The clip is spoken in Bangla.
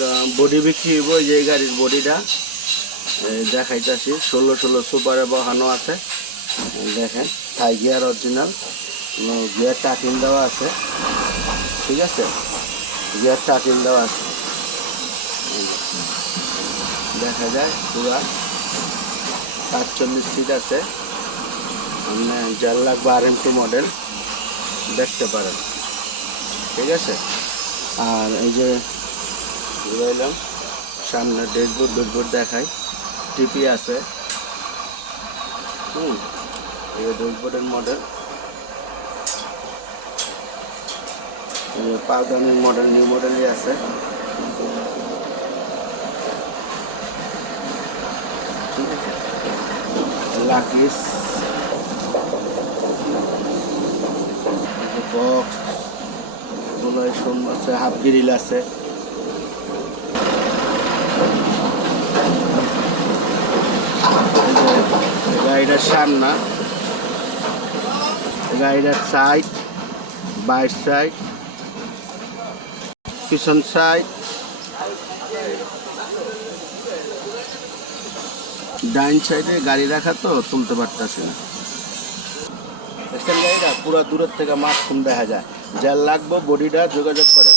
একটা বডি বিক্রি হইব, যে গাড়ির বডিটা দেখাইতেছি। 16 সুপারে বসানো আছে, দেখেন থাই গিয়ার অরিজিনাল, গিয়ার টাকিং দেওয়া আছে, ঠিক আছে, গিয়ার টাকিং দেওয়া আছে, দেখা যায় পুরা 48 সিট আছে। মানে 4 লাখ বা RM2 মডেল দেখতে পারেন, ঠিক আছে। আর এই যে ঘুরাইলাম, সামনে ড্যাশবোর্ড দেখাই, টিপি আছে, এই ড্যাশবোর্ডের মডেল, পাউডারের মডেল, নিউ মডেলই আছে, ঠিক আছে। লাকিস বক্স আছে, হাফ গ্রিল আছে, গাড়িটার সামনা, গাড়িটার সাইড, বাইর সাইড, পিছন সাইড, ডাইন সাইডে গাড়ি রাখা তো তুলতে পারতেছি না। গাড়িটা পুরা দূরের থেকে মাঝখান দেখা যায়, যার লাগবে বডিটা যোগাযোগ করে।